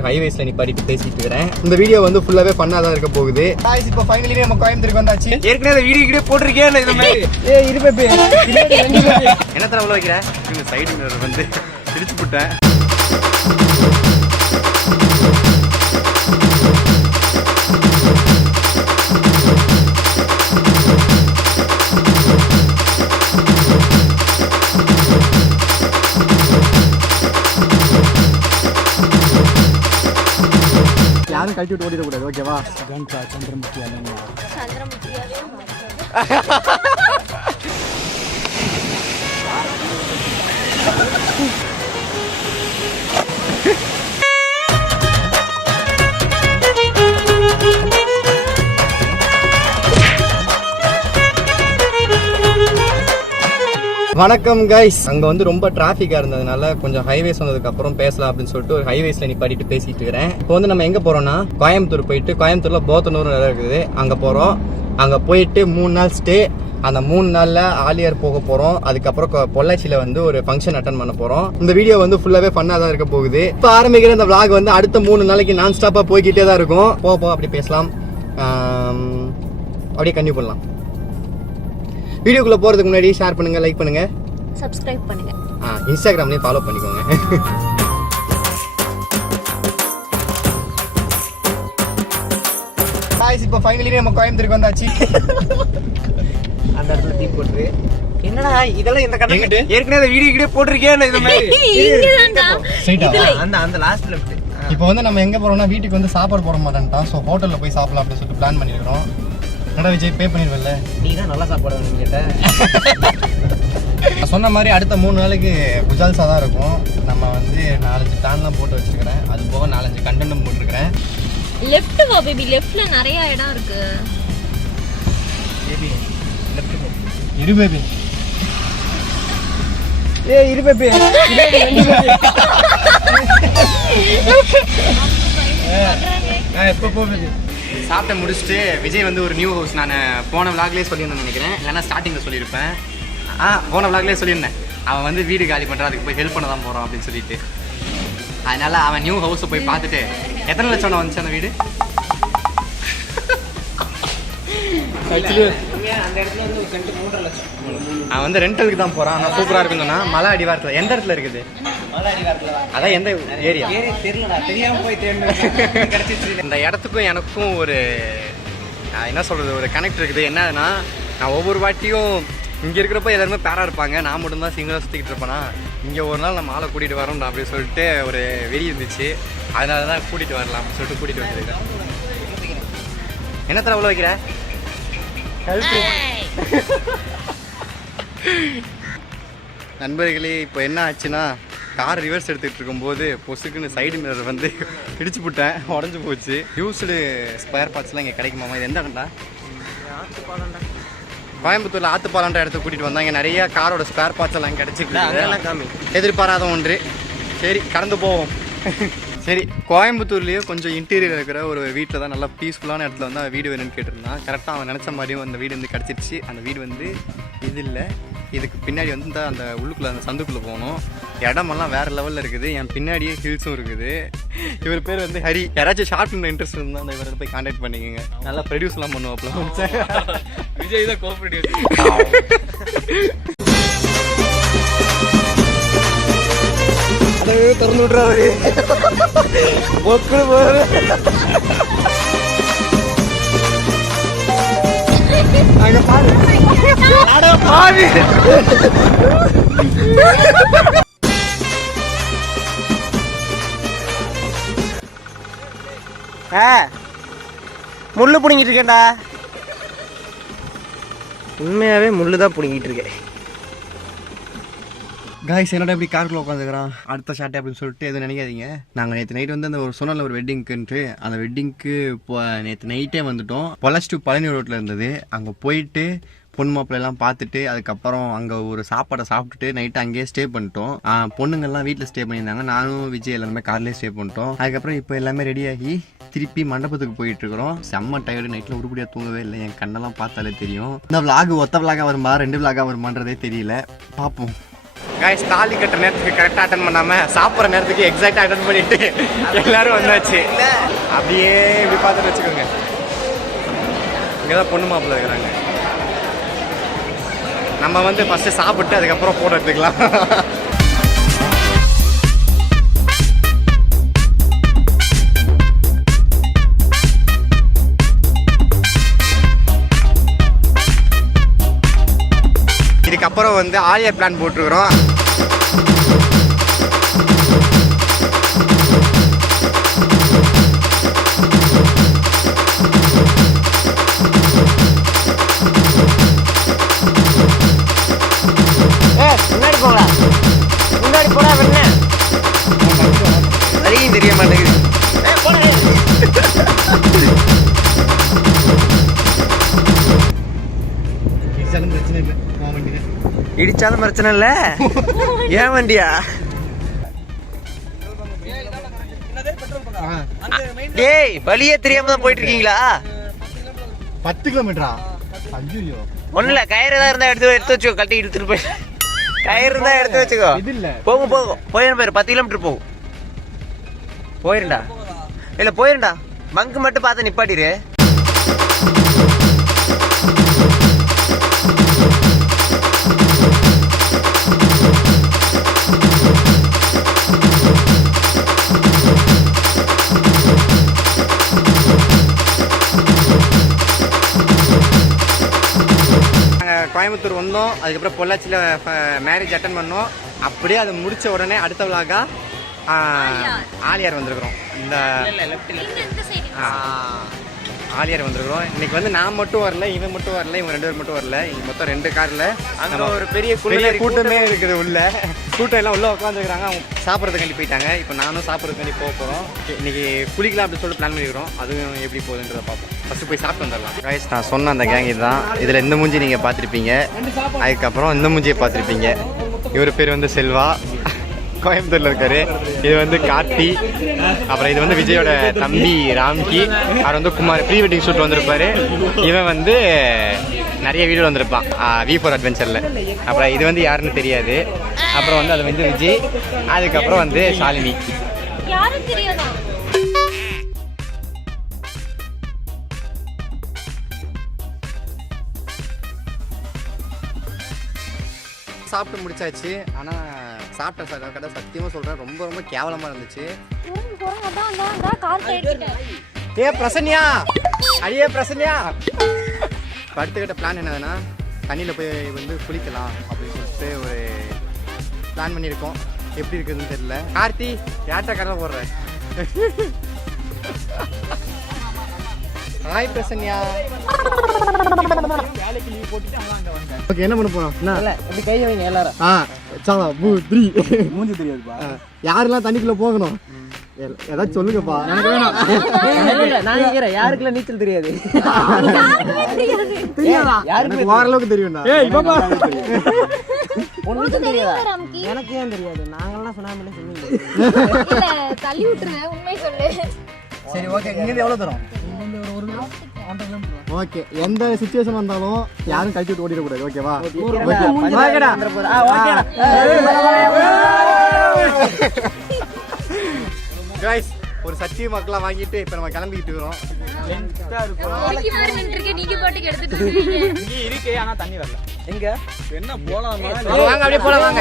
ஒரு ஹைவேஸ்ல நிப்பாட்டிட்டு பேசிட்டு இருக்கிறேன். இந்த வீடியோ வந்து ஃபுல்லாவே ஃபன்னா தான் இருக்க போகுது. गाइस இப்போ ஃபைனலி நம்ம கோயம்புத்தூருக்கு வந்தாச்சு. ஏற்கனவே இந்த வீடியோ போட்டுருக்கேன் இந்த மாதிரி. இரு பேபி. என்ன தர அவ்வளவு வைக்கிற? இந்த சைடு மிரர் வந்து பிரிச்சு போட்டேன். யாரும் கழட்டி விட்டு ஓடிடக்கூடாது, ஓகேவா? சந்திரமுகி வணக்கம் கைஸ். அங்க வந்து ரொம்ப டிராபிக்கா இருந்ததுனால கொஞ்சம் ஹைவேஸ் வந்ததுக்கு அப்புறம் பேசலாம் அப்படின்னு சொல்லிட்டு ஒரு ஹைவேஸ்ல நிப்பாட்டிட்டு பேசிட்டு இருக்கிறேன். இப்போ வந்து நம்ம எங்க போறோம்னா கோயம்புத்தூர் போயிட்டு, கோயம்புத்தூர்ல போத்தனூர் இருக்குது, அங்க போறோம். அங்க போயிட்டு 3 நாள் ஸ்டே. அந்த 3 நாள்ல ஆலியார் போக போறோம். அதுக்கப்புறம் பொள்ளாச்சியில வந்து ஒரு ஃபங்க்ஷன் அட்டன் பண்ண போறோம். இந்த வீடியோ வந்து ஃபுல்லாவே ஃபன்னா தான் இருக்க போகுது. இப்போ ஆரம்பிக்கிற இந்த vlog வந்து அடுத்த 3 நாளைக்கு நான் ஸ்டாப்பா போய்கிட்டே தான் இருக்கும். போ அப்படி பேசலாம், அப்படியே கண்டினியூ பண்ணலாம். வீடியோக்குள்ள போறதுக்கு முன்னாடி ஷேர் பண்ணுங்க, லைக் பண்ணுங்க, சப்ஸ்கிரைப் பண்ணுங்க. இன்ஸ்டாகிராம்லயே ஃபாலோ பண்ணிக்கோங்க. गाइस இப்போ ஃபைனலி நம்ம கோயம்புத்தூருக்கு வந்தாச்சு. அந்த இடத்துல டீ போட்டுரு. என்னடா இதெல்லாம் இந்த கண்டென்ட் ஏற்கனவே இந்த வீடியோ போட்டுருக்கேன் இந்த மாதிரி. அந்த லாஸ்ட் லெஃப்ட். இப்போ வந்து நம்ம எங்க போறோம்னா வீட்டுக்கு வந்து சாப்பாடு போட மாட்டேன்ட்டான். ஸோ ஹோட்டல்ல போய் சாப்பிடலாம் அப்படின்னு சொல்லிட்டு பிளான் பண்ணிருக்கோம். என்னடா விஜய் பே பண்ணிடுவல்ல? நீ தான் நல்லா சாப்பாடு வேணும் கேட்ட. சொன்ன மாதிரி அடுத்த 3 நாளைக்கு குஜால்ஸா தான் இருக்கும். நம்ம வந்து 4-5 பிளான்லாம் போட்டு வச்சிருக்கிறேன். அது போக 4-5 கண்டென்ட்டும் போட்டிருக்கிறேன். லெஃப்ட் வா பேபி, லெஃப்ட்ல நிறைய இடம் இருக்கு. பேபி லெஃப்ட் போ. இரு பேபி. இரு பேபி. எப்போ போ பேபி. சாப்பிட்ட முடிச்சுட்டு விஜய் வந்து ஒரு நியூ ஹவுஸ், நான் போன விளாக்லேயே சொல்லியிருந்தேன் நினைக்கிறேன், இல்லைன்னா ஸ்டார்டிங்கில் சொல்லியிருப்பேன். போன விளாக்லேயே சொல்லியிருந்தேன். அவன் வந்து வீடு காலி பண்ணுறான், அதுக்கு போய் ஹெல்ப் பண்ண தான் போகிறான் அப்படின்னு சொல்லிட்டு. அதனால அவன் நியூ ஹவுஸை போய் பார்த்துட்டு எத்தனை லட்சம் வந்துச்சு அந்த வீடு? அந்த இடத்துல வந்து ஒரு சென்ட் 3.5 லட்சம். அவன் வந்து ரெண்டலுக்கு தான் போகிறான். ஆனால் சூப்பராக இருக்குன்னு சொன்னா. மலை அடிவாரத்தில். எந்த இடத்துல இருக்குது? அதான் எந்த ஏரியா தெரியலடா, தெரியாம போய் தேடிச்சு. இந்த இடத்துக்கும் எனக்கும் ஒரு என்ன சொல்றது, ஒரு கனெக்ட் இருக்குது. என்னன்னா, நான் ஒவ்வொரு வாட்டியும் இங்கே இருக்கிறப்ப எல்லாருமே பேரா இருப்பாங்க, நான் மட்டும்தான் சிங்கிளாக சுற்றிக்கிட்டு இருப்பேனா. இங்கே ஒரு நாள் நம்ம ஆளை கூட்டிகிட்டு வரோம் அப்படின்னு சொல்லிட்டு ஒரு வெறி இருந்துச்சு. அதனால தான் கூட்டிகிட்டு வரலாம் அப்படின்னு சொல்லிட்டு கூட்டிகிட்டு வந்துருக்கேன். என்ன தர அவ்வளோ வைக்கிற? நண்பர்களே, இப்போ என்ன ஆச்சுன்னா, கார் ரிவர்ஸ் எடுத்துகிட்டு இருக்கும்போது பொசுக்குன்னு சைடு மிரர் வந்து இடிச்சு போட்டேன், உடஞ்சி போச்சு. யூஸ்டு ஸ்பேர் பார்ட்ஸ்லாம் இங்கே கிடைக்குமாமா? இது எந்த இடம்டா? கோயம்புத்தூரில் ஆத்துப்பாலன்ற இடத்துக்கு கூட்டிகிட்டு வந்தாங்க. நிறைய காரோட ஸ்பேர் பார்ட்ஸ் எல்லாம் கிடைச்சிருக்கு. எதிர்பாராத ஒன்று. சரி, கடந்து போவோம். சரி, கோயம்புத்தூர்லேயே கொஞ்சம் இன்டீரியர் இருக்கிற ஒரு வீட்டில் தான் நல்லா பீஸ்ஃபுல்லான இடத்துல வந்து அவன் வீடு வேணும்னு கேட்டிருந்தான். கரெக்டாக அவன் நினச்ச மாதிரியும் அந்த வீடு வந்து கிடச்சிருச்சு. அந்த வீடு வந்து இது இல்லை, இதுக்கு பின்னாடி வந்து அந்த உள்ளுக்குள்ளே அந்த சந்துக்குள்ளே போகணும். இடமெல்லாம் வேறு லெவலில் இருக்குது. என் பின்னாடியே ஹில்ஸும் இருக்குது. இவர் பேர் வந்து ஹரி. யாராச்சும் ஷார்ட் ஃபிலிம் இன்ட்ரெஸ்ட் இருந்தால் அந்த இவரை போய் கான்டாக்ட் பண்ணிக்கோங்க. நல்லா ப்ரொடியூஸ்லாம் பண்ணுவாப்ல. விஜய் தான் கோ ப்ரொடியூசர். திறந்து விட்றாரு. அங்க பாரு. முள்ளு புடுங்கிட்டு இருக்கேன்டா. உண்மையாவே முள்ளு தான் புடுங்கிட்டு இருக்கேன். காய்ஸ், என்னடா இப்படி காருக்குள்ள உட்காந்துக்கிறான், அடுத்த ஷாட்டே அப்படின்னு சொல்லிட்டு எதுவும் நினைக்காதீங்க. நாங்கள் நேற்று நைட் வந்து அந்த ஒரு சொன்ன ஒரு வெட்டிங்க்குன்ட்டு அந்த வெட்டிங்க்கு இப்போ நேற்று நைட்டே வந்துட்டோம். பொள்ளாச்சி டு பழனி ரோட்டில் இருந்தது. அங்கே போயிட்டு பொண்ணு மாப்பிள்ளைலாம் பார்த்துட்டு அதுக்கப்புறம் அங்கே ஒரு சாப்பாடை சாப்பிட்டுட்டு நைட்டு அங்கேயே ஸ்டே பண்ணிட்டோம். பொண்ணுங்கள்லாம் வீட்டில் ஸ்டே பண்ணியிருந்தாங்க. நானும் விஜய் எல்லாருமே கார்லேயே ஸ்டே பண்ணிட்டோம். அதுக்கப்புறம் இப்போ எல்லாமே ரெடியாகி திருப்பி மண்டபத்துக்கு போயிட்டு இருக்கிறோம். செம்ம டயர்டு, நைட்டில் உருப்படியாக தூங்கவே இல்லை. என் கண்ணெல்லாம் பார்த்தாலே தெரியும். இந்த விளாக் ஒத்த விளாகாக வருமா 2 விளாகாக வருமானதே தெரியல. பார்ப்போம். காய்ஸ் தாலி கட்டுற நேரத்துக்கு கரெக்டாக அட்டன் பண்ணாமல் சாப்பிட்ற நேரத்துக்கு எக்ஸாக்டாக அட்டன் பண்ணிட்டு எல்லாரும் வந்தாச்சு. அப்படியே இப்படி பார்த்துட்டு வச்சுக்கோங்க. இங்கே தான் பொண்ணு மாப்பிள்ளை இருக்கிறாங்க. நம்ம வந்து ஃபஸ்ட்டு சாப்பிட்டு அதுக்கப்புறம் ஃபோட்டோ எடுத்துக்கலாம். இதுக்கப்புறம் வந்து ஆலியா பிளான் போட்டிருக்கிறோம். முன்னாடி போடா என்ன அதையும் தெரிய மாட்டேங்குது. இடிச்சாலும் பிரச்சனை இல்ல. ஏன் வண்டியா? டேய் வழியே தெரியாம தான் போயிட்டு இருக்கீங்களா? 10 கிலோமீட்டரா? ஐயோ ஒண்ணு இல்ல, கயிறு ஏதாவது இருந்தா எடுத்து வச்சுக்கோ. கழட்டி இழுத்துட்டு போய் கயிறு இருந்தா எடுத்து வச்சுக்கோ. இது இல்ல போகும் போயிரும் பேரு 10 கிலோமீட்டர் போகும். போயிருண்டா இல்ல போயிருண்டா. மங்கு மட்டும் பார்த்து நிப்பாட்டிரு. கோயம்புத்தூர் வந்தோம். அதுக்கப்புறம் பொள்ளாச்சியில் மேரேஜ் அட்டன் பண்ணோம். அப்படியே அதை முடித்த உடனே அடுத்த விழாக்கா ஆலியார் வந்திருக்கிறோம். இந்த ஆலியார் வந்திருக்கிறோம். இன்னைக்கு வந்து நான் மட்டும் வரல, இவன் மட்டும் வரல, இவங்க 2 பேர் மட்டும் வரல. இங்கே மொத்தம் 2 காரில் அங்கே ஒரு பெரிய கூட்டமே இருக்குது. உள்ள கூட்டம் எல்லாம் உள்ளே உட்காந்துருக்குறாங்க. அவங்க சாப்பிட்றதுக்காண்டி போயிட்டாங்க. இப்போ நானும் சாப்பிட்றதுக்காண்டி போக போகிறோம். இன்னைக்கு குளிக்கலாம் அப்படின்னு சொல்லிட்டு பிளான் பண்ணிக்கிறோம். அதுவும் எப்படி போகுதுன்றதை பார்ப்போம். ஃபஸ்ட்டு போய் சாப்பிட்டு வந்துடலாம். கைஸ் நான் சொன்ன அந்த கேங் இதுதான். இதில் இந்த மூஞ்சி நீங்கள் பார்த்துருப்பீங்க. அதுக்கப்புறம் இந்த மூஞ்சியை பார்த்துருப்பீங்க. இவர் பேர் வந்து செல்வா, கோயம்புத்தூரில் இருக்காரு. இது வந்து கார்த்தி. அப்புறம் இது வந்து விஜயோட தம்பி ராம்கி. அவர் வந்து குமார் ப்ரீ வெட்டிங் ஷூட் வந்திருப்பாரு. இவன் வந்து நிறைய வீடியோ வந்திருப்பான் V4 அட்வென்ச்சரில். அப்புறம் இது வந்து யாருன்னு தெரியாது. அப்புறம் வந்து அது வந்து விஜய். அதுக்கப்புறம் வந்து ஷாலினி. சாப்பிட்டு முடிச்சாச்சு. ஆனால் சாப்பிட்ட கடை சத்தியமாக சொல்கிறேன் ரொம்ப ரொம்ப கேவலமாக இருந்துச்சு. ஏ பிரசன்யா, அடியே பிரசன்யா. அடுத்துக்கிட்ட பிளான் என்னதுன்னா தண்ணியில் போய் வந்து குளிக்கலாம் அப்படின்னு சொல்லிட்டு ஒரு பிளான் பண்ணியிருக்கோம். எப்படி இருக்குதுன்னு தெரியல. கார்த்தி யார்கிட்ட கடலை போடுற? ஹாய் பிரசன்யா. வேலைக்கு லீவ் போட்டுட்டு அங்கே வந்தேன். ஓகே என்ன பண்ண போறோம்? இப்படி கை வைங்க எல்லாரும். மூஞ்சி தெரியாதுப்பா. யாரெல்லாம் தண்ணிக்குள்ள போகணும் ஏதாச்சும் சொல்லுங்கப்பா. எனக்கு வேணும். நான் கேக்குறேன், யாருக்குள்ள நீச்சல் தெரியாது? தெரியாதா? யாருக்கு ஓரளவுக்கு தெரியும்டா. ஒண்ணுக்கும் தெரியாதா? எனக்கு ஏன் தெரியாது? நாங்கெல்லாம் சொன்னாமலே சொன்னீங்க. தள்ளி விட்டுருங்க, உண்மை சொல்லு. சரி ஓகே. இங்கிருந்து எவ்வளவு தூரம்? ஓகே. எந்த சிச்சுவேஷன் வந்தாலும் யாரும் கழிச்சு விட்டு ஓடிடக்கூடாது. ஓகேவா? கைஸ் ஒரு சட்டி மக்களாக வாங்கிட்டு இப்போ நம்ம கிளம்பிக்கிட்டு இருக்கிறோம். இருக்கு ஆனா தண்ணி வரல. எங்க என்ன போலாம்? வாங்க அப்படியே போலாம். வாங்க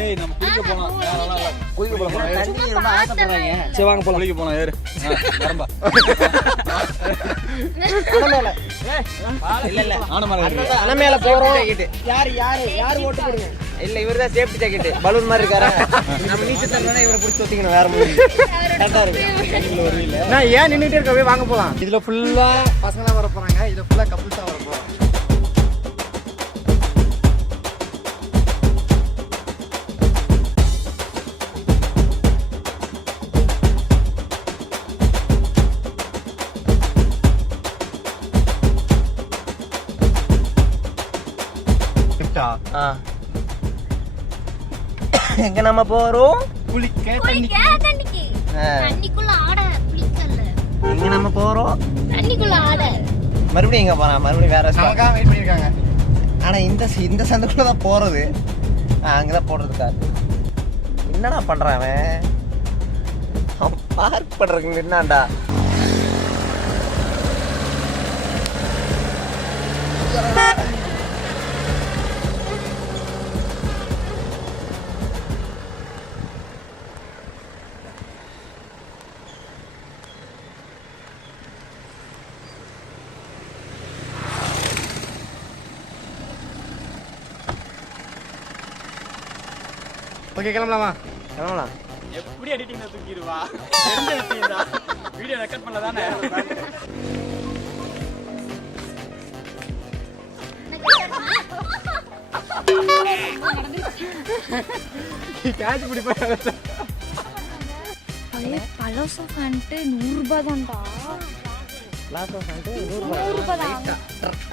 ஏய் நம்ம குளிக்க போலாம். குளிக்க போலாம். தண்ணி ரொம்ப ஆசைப்படுறாங்க. சரி வாங்க போலாம். குளிக்க போலாம். ஏறு வரம்பா. அனமேல இல்ல இல்ல அனமேல போறோம். யார் ஓட்டு போடுங்க? இல்ல இவர்தான் சேஃப்டி ஜாக்கெட் பலூன் மாதிரி இருக்காரு. நம்ம நீச்சல் தரணும்னா இவரை பிடிச்சி ஒத்திக்கணும். வேற மாதிரி கரெக்டா இருக்கு. நான் ஏன் நின்றுட்டே இருக்கவே வாங்க போலாம். இதுல ஃபுல்லா பசங்க தான் வர போறாங்க. இதுல ஃபுல்லா கப்புள்ஸ் தான் வர போறோம். எங்க நம்ம போறோம்? குளிக்க தண்ணிக்கு. தண்ணிக்குள்ள ஆட குளிக்கல. எங்க நம்ம போறோம்? தண்ணிக்குள்ள ஆட. மறுபடியும் எங்க போறோம்? மறுபடியும் வேற நமக்காக வெயிட் பண்ணிருக்காங்க. ஆனா இந்த சந்துக்குள்ள தான் போறது. அங்கதான் போடுறதுக்கா. என்னடா பண்றான் அவன்? பார்க் பண்றதுக்கு என்னடா? ஓகே கிளம்பலாமா? கிளம்பலாம். எப்படி எடிட்டிங்ல தூக்கிடுவா? வீடியோ ரெக்கார்ட் பண்ணல தானே? கேட்ச் பிடி போய் பலோசோ ஃபேண்ட் 100 ரூபாய் தான்டா. லாஸ்ட் ஃபேண்ட் 100 ரூபாய்.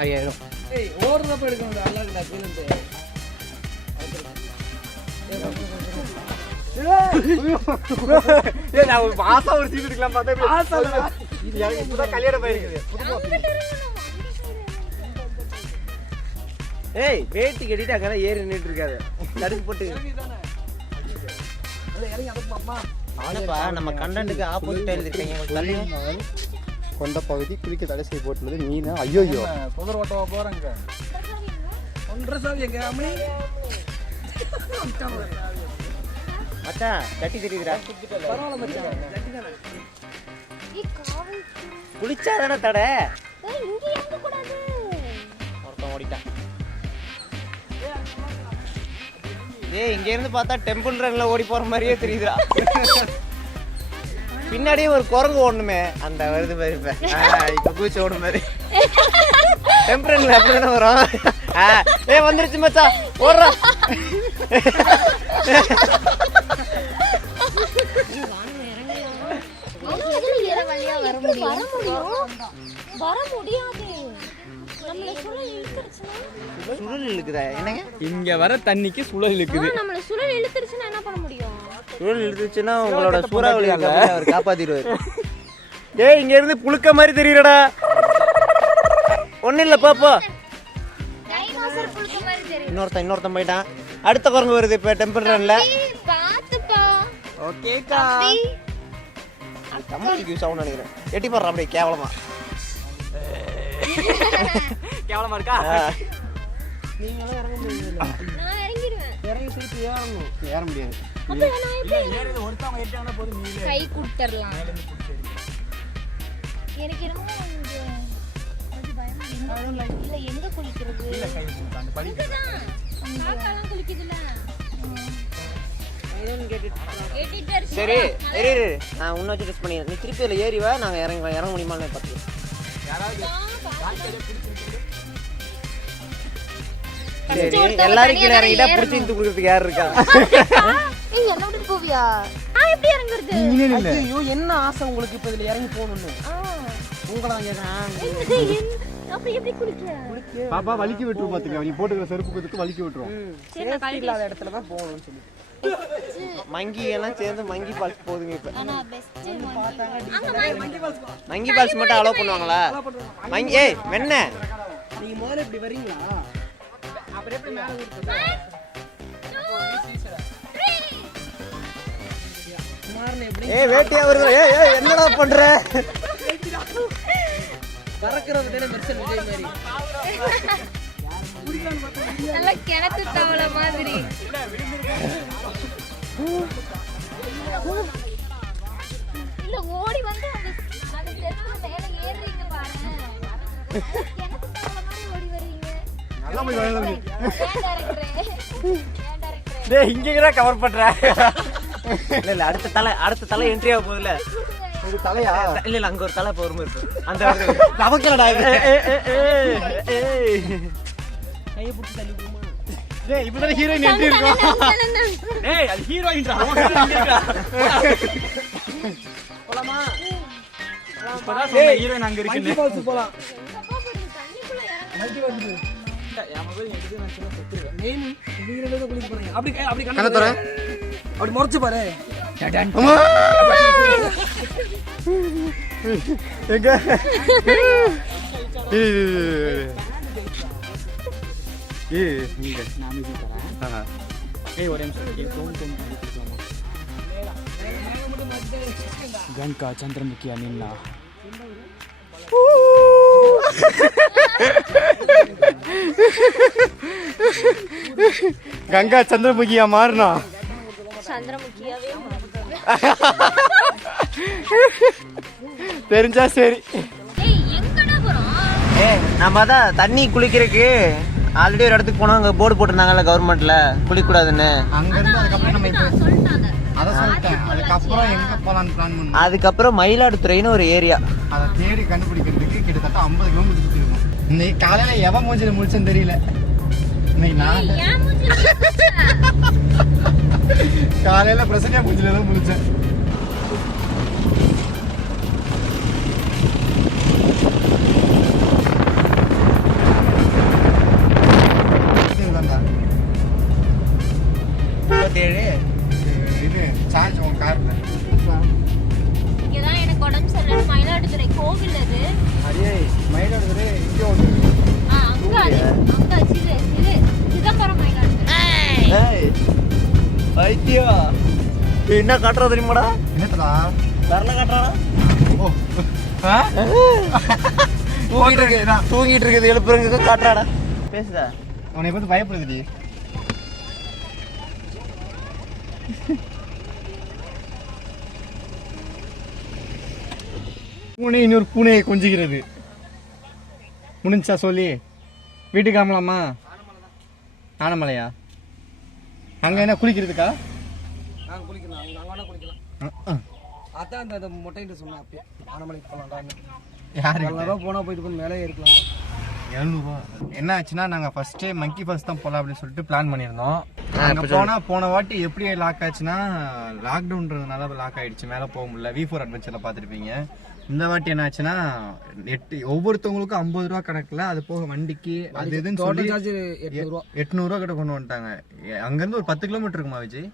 5000. ஏய் ஓடுறப்ப எடுக்கணும். நல்லா இருக்குடா கீழே. ஏய் நான் பாசா ஒரு சீட் எடுக்கலாம் பார்த்தா பாசா இது எனக்கு இப்பதான் கல்யாணம் போயிருக்குது. ஏய் வேட்டி கட்டிட்டு அங்கதான் ஏறி நின்னுட்டு இருக்காது. தடுப்பு போட்டு ஆனப்பா நம்ம கண்டென்ட்க்கு ஆப்போசிட் எழுதிருக்கீங்க. தள்ளி கொண்ட பகுதி குளிக்க தடை செய்ய போட்டுள்ளது மீன். ஐயோ குதிரை ஓட்டவா போறாங்க. 1.5 சாவி எங்க அம்மனி? மச்சான் கட்டி தெரியுதுடா. பரவாயில்ல மச்சான். குளிச்சா தானே தடை. இங்க இறங்க கூடாது. ஒருத்தன் ஓடிட்டான். ஏய் இங்க இருந்து பார்த்தா டெம்பிள் ரன்ல ஓடி போற மாதிரியே தெரியுதுடா. பின்னாடியே ஒரு குரங்கு ஓடணுமே. அந்த வருது பாரு இப்ப பூச்சி ஓடும் மாதிரி. டெம்பிள் ரன்ல அப்படிதானே வரும். ஏய் வந்துருச்சு மச்சான் ஓடுறா. வர முடியாது. நம்மள சுழல் இழுத்துருச்சுனா சுழல் இழுக்குதா? என்னங்க இங்க வர தண்ணிக்கு சுழல் இழுக்குது. நம்மள சுழல் இழுத்துருச்சுனா என்ன பண்ண முடியும்? சுழல் இழுத்துச்சுன்னா உங்களோட சூறாவளி அவர் காப்பாத்திடுவாரு. ஏய் இங்க இருந்து புழுக்க மாதிரி தெரியுறடா. ஒண்ணு இல்ல பாப்போ. டைனோசர் புழுக்க மாதிரி தெரியும். இன்னொருத்தன் போயிட்டான். அடுத்த குரங்கு வருது இப்ப டெம்பிள் ரன்ல. பாத்துப்பா. ஓகேக்கா. கம்மிக்கு யூஸ் ஆகும் நினைக்கிறேன். எட்டி போடுற அப்படியே கேவலமா. கேவலமா இருக்கா? நீங்களும் இறங்க முடியாது. நான் இறங்கிடுவேன். இறங்கி திருப்பி ஏறணும். ஏற முடியாது. அப்ப நான் எப்படி ஏறது ஒருத்தவங்க ஏறிட்டாங்கன்னா போதும் நீ கை குடுத்துறலாம். எனக்கு என்னமோ கொஞ்சம் பயமா இல்ல எங்க குளிக்கிறது? இல்ல கை அந்த படி காக்காலாம் குளிக்குதுல. சரி இரு நான் உன்ன வச்சு டெஸ்ட் பண்ணி நீ திருப்பி அதில் ஏறி வா. நாங்கள் இறங்க முடியுமான்னு பார்த்து. சரி எல்லாரும் கீழே இறங்கிட்டா பிடிச்சி இருந்து கொடுக்குறதுக்கு யார் இருக்கா? நீ என்ன விட்டு போவியா? நான் எப்படி இறங்குறது? ஐயோ என்ன ஆசை உங்களுக்கு இப்போ இதில் இறங்கி போகணும்னு? உங்களா அப்ப எப்படி குளிக்க? பாப்பா வலிக்கி விட்டுரும் பாத்துக்க. நீ போட்டுக்கிற செருப்பு குத்துக்கு வலிக்கி விட்டுரும். சேஃப்டி இல்லாத இடத்துல தான் போகணும்னு சொல்லி மங்கி எல்லாம் சேர்ந்து மங்கி பால்ஸ் போதுங்க. இப்போ மங்கி பால்ஸ் மட்டும் அலோவ் பண்ணுவாங்களா? மங்கி ஏய் வெண்ண நீங்க முதல்ல இப்படி வரீங்களா? அப்புறம் எப்படி மேல ஊத்துறது? ஏய் வேட்டியா வருது. ஏய் என்னடா பண்ற? பறக்குறது தேட மெர்சல் விஜய் மாதிரி. நல்ல கிணத்து தவளை மாதிரி. இல்ல ஓடி வந்து அந்த செருப்புல மேல ஏறுறீங்க பாருங்க. கிணத்து தவளை மாதிரி ஓடி வரீங்க. நல்லா போய் வரலாம். ஏன் டைரக்டர்? டேய் இங்கேடா கவர் பண்ற. இல்ல அடுத்த தலை என்ட்ரி ஆக போகுதுல. இது தலையா? இல்ல அங்க ஒரு தலை பொறுமை இருக்கு. அந்த நமக்குலடா இது. கையை பிடிச்சி தள்ளி போமா. டேய் இப்பதான் ஹீரோயின் என்ட்ரி இருக்கும். டேய் அது ஹீரோயின்டா. அவங்கடா. போலாமா? இப்பதான் சொன்ன ஹீரோயின் அங்க இருக்குன்னு. மங்கி பால்ஸ் போலாம். தண்ணிக்குள்ள இறங்க. மங்கி பால்ஸ். என் மொபைல் என்கிட்ட நான் சொன்னா செத்துருவேன். நேம் நீங்க ரெண்டு குளிக்க போறீங்க. அப்படி கண்ண தர. அப்படி முறைச்சு பாரு. அம்மா எங்க நான் மீதி தரேன். ஏய் ஒரே நிமிஷம் தோம் கங்கா சந்திரமுகியா நின்னா கங்கா சந்திரமுகியா மாறினா சந்திரமுகியாவே தெரிஞ்சா சரி. ஏய் எங்கடா போறோம்? நம்ம தான் தண்ணி குளிக்கிறதுக்கு ஆல்ரெடி ஒரு இடத்துக்கு போனோம். அங்கே போர்டு போட்டிருந்தாங்கல்ல கவர்மெண்ட்ல குளிக்கக்கூடாதுன்னு. அங்கேருந்து அதுக்கப்புறம் நம்ம இப்போ சொல்லிட்டாங்க. அதை சொல்லிட்டேன். அதுக்கப்புறம் எங்கே போகலான்னு பிளான் பண்ணோம். அதுக்கப்புறம் மயிலாடுதுறைன்னு ஒரு ஏரியா. அதை தேடி கண்டுபிடிக்கிறதுக்கு கிட்டத்தட்ட 50 கிலோமீட்டர் சுற்றி இருக்கும். இன்னைக்கு காலையில் எவன் மூஞ்சில் முடிச்சேன்னு தெரியல. இன்னைக்கு நான் ஏன் மூஞ்சில காலையில் பிரசன்யா மூஞ்சில தான் முடிச்சேன். இது சார்ஜ் உன் கார்ல இங்கதான் எனக்கு உடம்பு சரியில்லை. மயிலாடுதுறை கோவில் அது. அதே மயிலாடுதுறை இங்கே ஒன்று. அங்க அது அங்க சிதம்பரம் மயிலாடுதுறை. ஐத்தியா என்ன காட்டுறா தெரியுமாடா? என்னத்தடா வரல காட்டுறாடா. ஓ தூங்கிட்டு இருக்குது எழுப்புறங்க காட்டுறாடா. பேசுதா உன்னை பார்த்து பயப்படுதுடி. பூனை இன்னொரு பூனையை கொஞ்சிக்கிறது. முடிஞ்சா சொல்லி வீட்டுக்கு கிளம்பலாமா? ஆனமலையா? அங்க என்ன குளிக்கிறதுக்கா? நாங்கள் குளிக்கலாம், அங்கே வேணா குளிக்கலாம். அதான் அந்த மொட்டைன்ட்டு சொன்னேன் அப்பயே ஆனமலைக்கு போகலான்டாங்க. யாரு 700 போனால் போயிட்டு கொஞ்சம் மேலே இருக்கலாம். 700 என்ன ஆச்சுன்னா நாங்கள் ஃபர்ஸ்டே மங்கி ஃபால்ஸ் தான் போகலாம் அப்படின்னு சொல்லிட்டு பிளான் பண்ணியிருந்தோம். அங்கே போன வாட்டி எப்படி லாக் ஆச்சுன்னா லாக்டவுன்றதுனால லாக் ஆயிடுச்சு, மேலே போக முடியல. V4 அட்வென்ச்சரில் பார்த்துருப்பீங்க. இந்த வாட்டி என்ன ஆச்சுன்னா ஒவ்வொருத்தவங்களுக்கும் 50 ரூபா கணக்குல அது போக வண்டிக்கு அது இதுன்னு சொல்லி 800 ரூபா கிட்ட கொண்டு வந்துட்டாங்க. அங்கேருந்து ஒரு 10 கிலோமீட்டர் இருக்குமா விஜய்?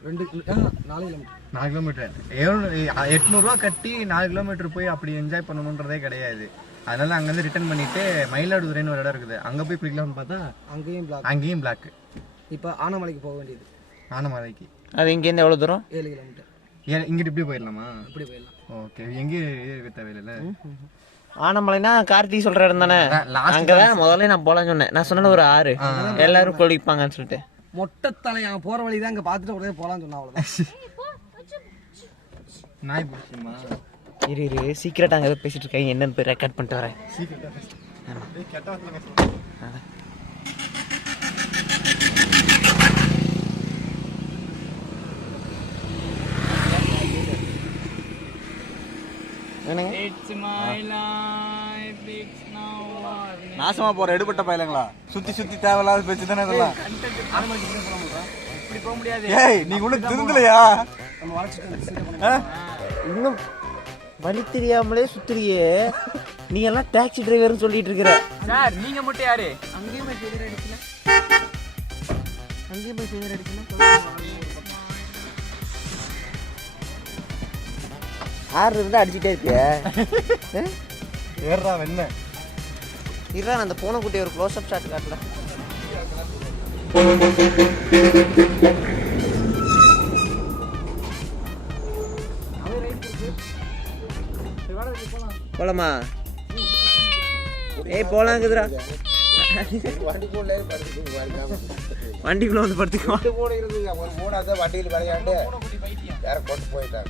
4 கிலோமீட்டர் 800 ரூபா கட்டி 4 கிலோமீட்டர் போய் அப்படி என்ஜாய் பண்ணணுன்றதே கிடையாது. அதனால அங்கேருந்து ரிட்டர்ன் பண்ணிட்டு மயிலாடுதுறைன்னு ஒரு இடம் இருக்குது, அங்கே போய் குளிக்கலாம்னு பார்த்தா அங்கேயும் பிளாக். இப்போ ஆனமலைக்கு போக வேண்டியது. ஆனமலைக்கு அது இங்கேருந்து எவ்வளோ தூரம்? 7 கிலோமீட்டர். இங்கிட்டு இப்படி போயிடலாமா? இப்படி போயிடலாம். ஓகே, எங்கேயும் இருக்க தேவையில்லை. ஆனமலைனா கார்த்திக் சொல்ற இடம் தானே? அங்கதான் முதல்ல நான் போலான்னு சொன்னேன். நான் சொன்ன ஒரு 6 எல்லாரும் குளிப்பாங்கன்னு சொல்லிட்டு மொட்டை தலை அங்கே போகிற வழி தான் அங்கே பார்த்துட்டு உடனே போகலான்னு சொன்னா அவ்வளோதான். நாய் பிடிக்குமா? இரு சீக்கிரட்டா அங்கே பேசிட்டு இருக்காங்க, என்னன்னு போய் ரெக்கார்ட் பண்ணிட்டு வரேன். நாசமா போற எடுபட்ட பயலங்களா, சுத்தி சுத்தி தேவையில்லாத பேச்சு தானே இதெல்லாம். இப்படி போக முடியாது. ஏய் நீங்க ஒண்ணு திருந்தலையா? நம்ம வளைச்சிட்டு இன்னும் வழி தெரியாமலே சுத்துறியே நீ எல்லாம் டாக்ஸி டிரைவர்னு சொல்லிட்டு இருக்கிற. சார் நீங்க மட்டும் யாரு? அங்கேயும் போய் ஃபீவர் அடிக்கல. ஆறு இருந்தா அடிச்சுட்டே இருக்கிய. ஏறா வெண்ண இதுதான் அந்த பூனை குட்டி ஒரு க்ளோஸ் அப் ஷாட் காட்டல. போலாமா? ஏய் போலாங்குதுடா. வண்டிக்குள்ள வந்து படுத்துக்குவா. வண்டியில் விளையாண்டு வேற கொண்டு போயிட்டாங்க.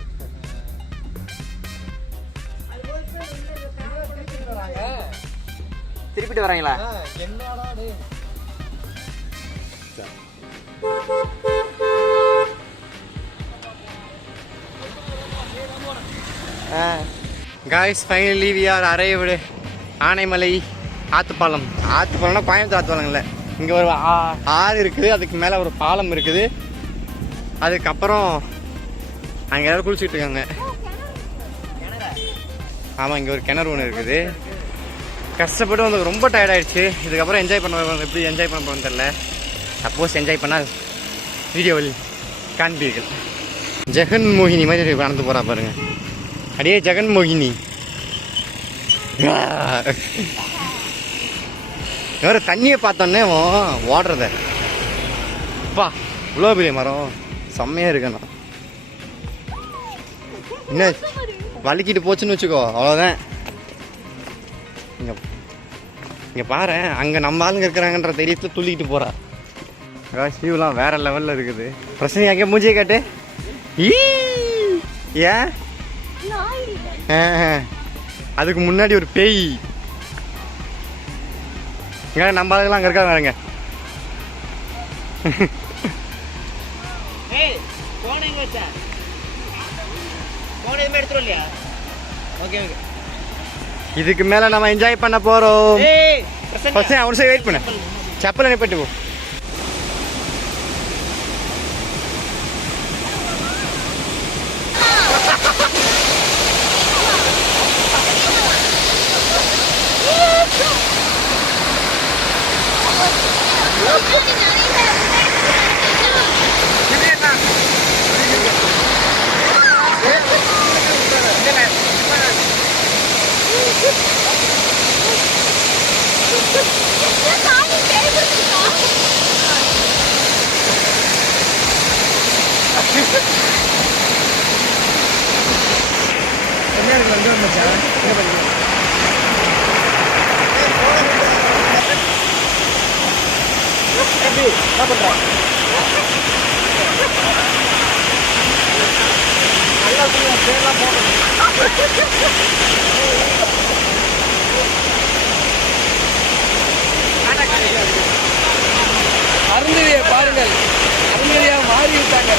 திருப்பிட்டு வராங்களா? Guys finally we are arrived Anaimalai Athupalam. ஆத்துப்பாலம்னா கோயம்புத்தூர் ஆத்துப்பாலம் இல்லை, இங்கே ஒரு ஆறு இருக்குது, அதுக்கு மேலே ஒரு பாலம் இருக்குது. அதுக்கப்புறம் அங்கே எல்லாரும் குளிச்சுட்டு இருக்காங்க. ஆமாம், இங்கே ஒரு கிணறு ஒன்று இருக்குது. கஷ்டப்பட்டு வந்து ரொம்ப டயர்டாயிடுச்சு. இதுக்கப்புறம் என்ஜாய் பண்ண எப்படி என்ஜாய் பண்ண போகிறோன்னு தெரில. சப்போஸ் என்ஜாய் பண்ணால் வீடியோவில் காண்பீர்கள். ஜெகன் மோகினி மாதிரி நடந்து போகிறா பாருங்க. அடியே ஜெகன் மோகினி. வேற தண்ணியை பார்த்தோன்னே ஓடுறத பா இவ்வளோ பெரிய மரம் செம்மையாக இருக்கண்ணா. என்ன வலிக்கிட்டு போச்சுன்னு வச்சுக்கோ அவ்வளோதான். இங்கே பாரு, அங்கே நம்ம ஆளுங்க இருக்கிறாங்கன்ற தெரியத்துல துள்ளிக்கிட்டு போகிறா. ஷீவ்லாம் வேற லெவலில் இருக்குது. பிரச்சனை அங்கே மூஞ்சியை காட்டு. ஏன் அதுக்கு முன்னாடி ஒரு பேய் இங்கே நம்ம ஆளுங்கெல்லாம் அங்கே இருக்கா வேறங்க. இதுக்கு மேல நம்ம என்ஜாய் பண்ண போறோம். ஒரு சைடு வெயிட் பண்ண, செப்பல் நிப்பட்டு போ. அருந்ததியை பாருங்கள், அருந்ததியா மாறி விட்டாங்க.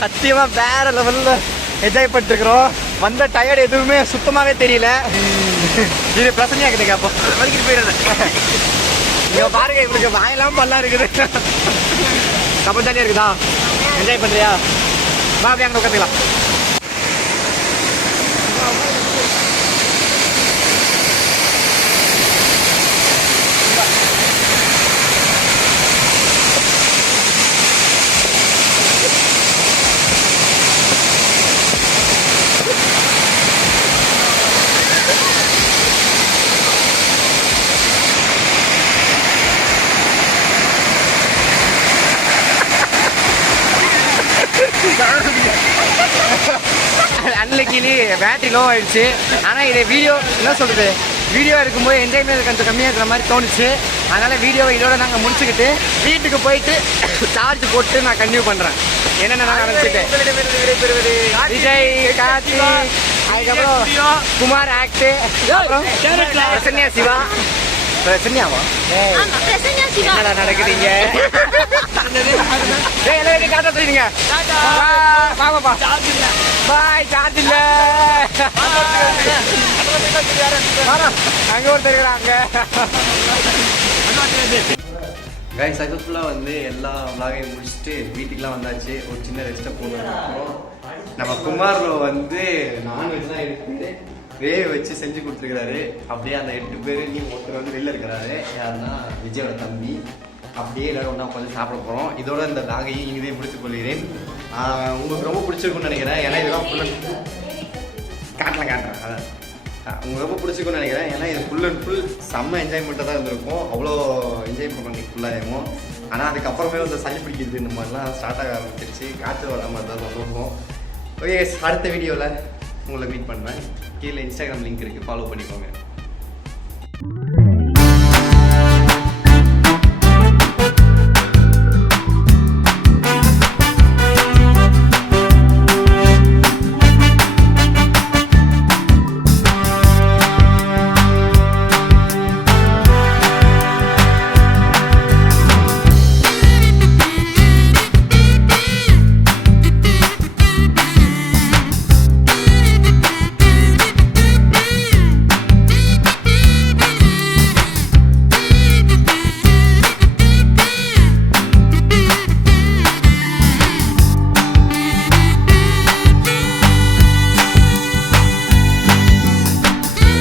சத்தியமா வேற லெவல்ல என்ஜாய் பண்ணிருக்கிறோம். வந்த டயர்டு எதுவுமே சுத்தமாவே தெரியல. இது பிரச்சனையா இருக்குதுங்க. அப்போ வலிக்கிட்டு போயிடுறது. இங்க பாருங்க, இவங்களுக்கு வாயெல்லாம் பல்லா இருக்குது. கப்பல் தனியா இருக்குதா? என்ஜாய் பண்றியா? வா அப்படியே அங்கே உட்காந்துக்கலாம். அன்னைக்கு பேட்டரி லோ ஆயிடுச்சு. ஆனால் இதை வீடியோ என்ன சொல்கிறது, வீடியோ எடுக்கும்போது என்ஜாய்மெண்ட் கொஞ்சம் கம்மியாக இருக்கிற மாதிரி தோணுச்சு. அதனால் வீடியோவை இதோட நாங்கள் முடிச்சுக்கிட்டு வீட்டுக்கு போயிட்டு சார்ஜ் போட்டு நான் கன்டினியூ பண்ணுறேன். என்னென்ன நான் நினச்சிட்டேன். விஜய், கார்த்தி, அதுக்கப்புறம் குமார் ஆக்டு, அப்புறம் பிரசன்யா சிவா. பிரசன்யாவா என்னடா நடக்குதுங்க? எல்லாரும் காட்ட சொல்லிடுங்க. பாப்பா பாய். சார்ஜ் இல்ல, அங்க ஒருத்தர் இருக்கிறாங்க. கைஸ் சக்ஸஸ்ஃபுல்லாக வந்து எல்லா விளாகையும் முடிச்சுட்டு வீட்டுக்கெலாம் வந்தாச்சு. ஒரு சின்ன ரெஸ்ட்டை போனோம். நம்ம குமார் வந்து நான்வெஜ் தான் எடுத்து வேக வச்சு செஞ்சு கொடுத்துருக்கிறாரு. அப்படியே அந்த 8 பேர் நீ ஒருத்தர் வந்து வெளில இருக்கிறாரு. யாருன்னா விஜயோட தம்பி. அப்படியே எல்லாரும் ஒன்றா உட்காந்து சாப்பிட போகிறோம். இதோட இந்த விளாகையும் இனிதே முடித்துக் கொள்கிறேன். உங்களுக்கு ரொம்ப பிடிச்சிருக்குன்னு நினைக்கிறேன். ஏன்னா இதெல்லாம் காட்டுறேன் அதான் உங்களுக்கு ரொம்ப பிடிச்சிருக்குன்னு நினைக்கிறேன். ஏன்னா இது ஃபுல் அண்ட் ஃபுல் செம்ம என்ஜாய்மெண்ட்டாக தான் இருந்திருக்கும். அவ்வளோ என்ஜாய் பண்ணுறோம் நீ ஃபுல்லாகவும். ஆனால் அதுக்கப்புறமே வந்து சளி பிடிக்கிறது இந்த மாதிரிலாம் ஸ்டார்ட் ஆக ஆரம்பிச்சிருச்சு. காற்று வர மாதிரி தான் சந்தோஷம். ஓகே, அடுத்த வீடியோவில் உங்களை மீட் பண்ணுவேன். கீழே இன்ஸ்டாகிராம் லிங்க் இருக்குது, ஃபாலோ பண்ணிக்கோங்க.